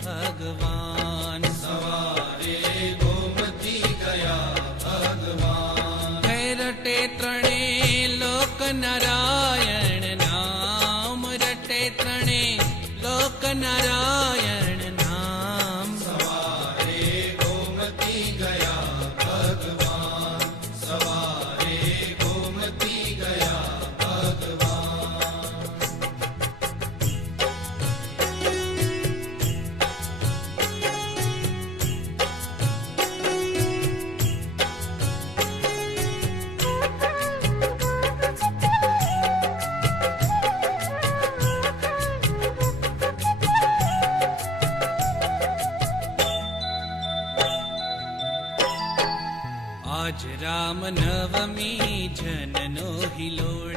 ભગવાન સવારે ગોમતી ગયા ભગવાન રટે ત્રણે લોક નારાયણ નામ રટે ત્રણે લોક નારાયણ राम नवमी जननो हिलो